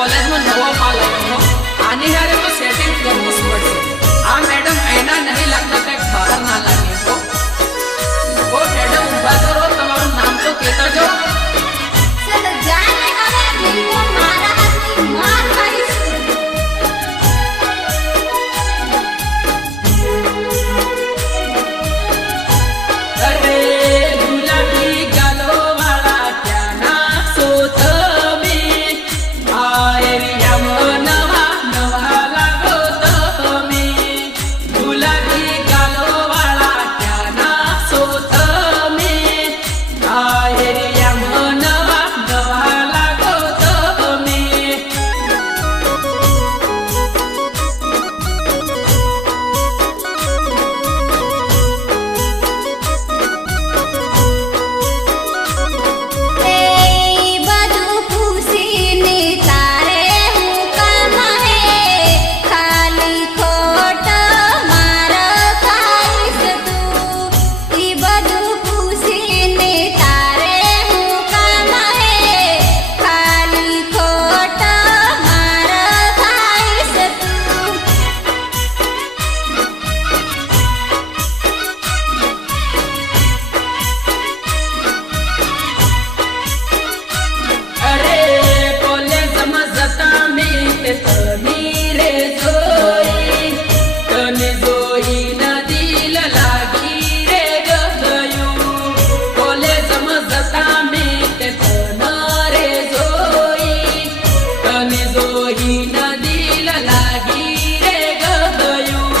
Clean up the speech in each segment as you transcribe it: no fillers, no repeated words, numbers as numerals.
कॉलेजમાં નવો માલ આવ્યો આની હારે તો સેટિંગ કરવું જ પડશે આ મેડમ એના નહીં લાગતા કંઈક બહાર ના લાગે તો ઓ મેડમ ઊભા કરો તમારું નામ તો કહેતા જાઓ ચલો જાને હવે બિલકુલ મારા હાથની માર ખાઈશ અરે ગુલાબી ગાલો વાળા ક્યાં નાખશો તમે આ એરિયામાં નવા નવા લાગો તમે ગુલાબી ગાલો વાળા ક્યાં નાખશો તમે આ એરિયામાં નવા નવા લાગો તમે એ બધું પૂછીને તારે હું કામ હે ખાલી ખોટ માર ખાઈશ તું ઈ બધું પૂછીને તારે હું કામ હે ખાલી ખોટ માર ખાઈશ તું અરે કોલેજમાં જતા મેં તને રે જોઈ તને જોઈને દિલ લાગી રે ગયું કોલેજમાં જતા મેં તને રે જોઈ તને જોઈને દિલ લાગી રે ગયું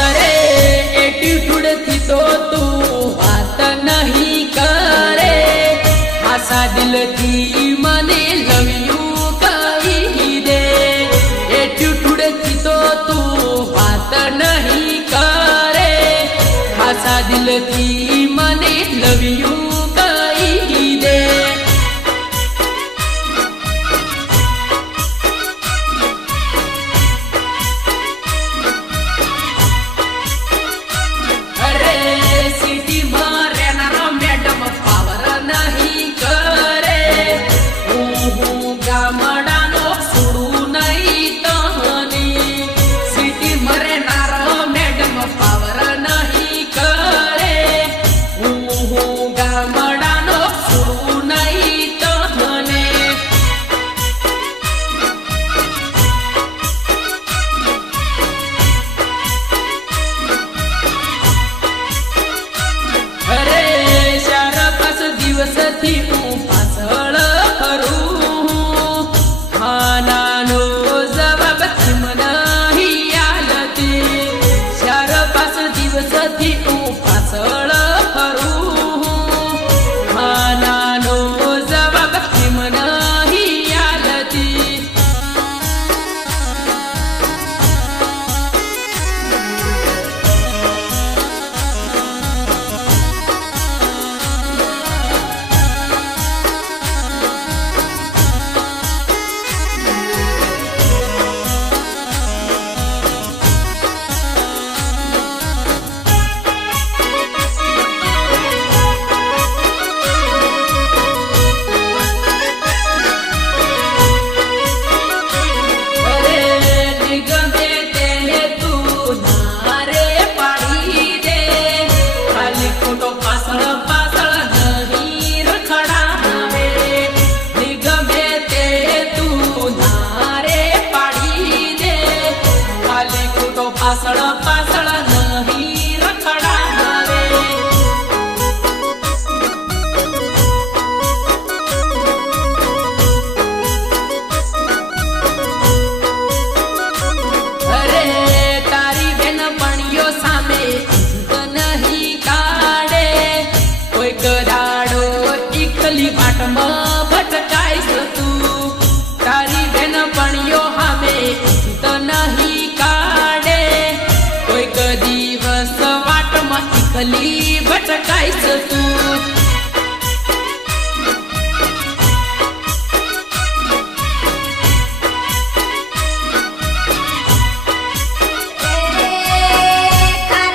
અરે એટીટ્યુડ થી તો તું વાત નહીં કરે આશા દિલથી મને લવ યુ કહી દે એટીટ્યુડ થી તો તું વાત નહીં કરે આશા દિલથી મને લવ યુ કહી દે અરે સિટીમાં રહેનારા મેડમ પાવર નહીં કરે હું ગામડાનો છોડું નહીં તહની સિટીમાં રહેનારા મેડમ પાવર નહીં કરે હું ગામડાનો છોડું નહીં તહને અરે ચાર પાંચ દિવસથી હું પાછળ ફરું ખાનાનો જવાબ કેમ નહીં આલતી ચાર પાંચ દિવસથી હું પાછળ ફરું ખાનાનો જવાબ કેમ નહીં આલતી અરે નિગમે તે તું નારે પાડી દે ખાલી ખોટો પાછળ પાછળ નહીં રખડાવે નિગમે તે તું નારે પાડી દે ખાલી ખોટો પાછળ પાછળ નહીં રખડાવે અરે તારી બેન પણીઓ સામે ઈજ્જત નહીં કાઢે કોઈક દાડો એકલી વાટમાં ભટકાઈશ તું તારી બેન પણીઓ સામે ઈજ્જત નહીં કાઢે કોઈક દિવસ વાટમાં એકલી ભટકાઈશ તું એ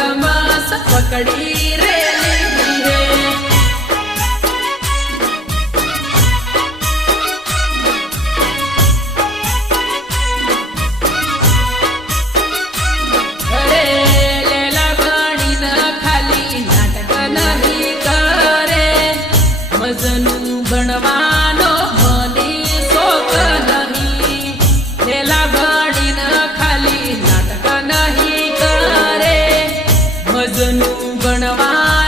એડમસ પકડી રે લીધી હે અરે લેલા ગણીને ખાલી નાટક નહીં કરે મજનું ભણવાનો મને શોખ નહીં લેલા ગણીને ખાલી નાટક નહીં કરે મજનું ભણવા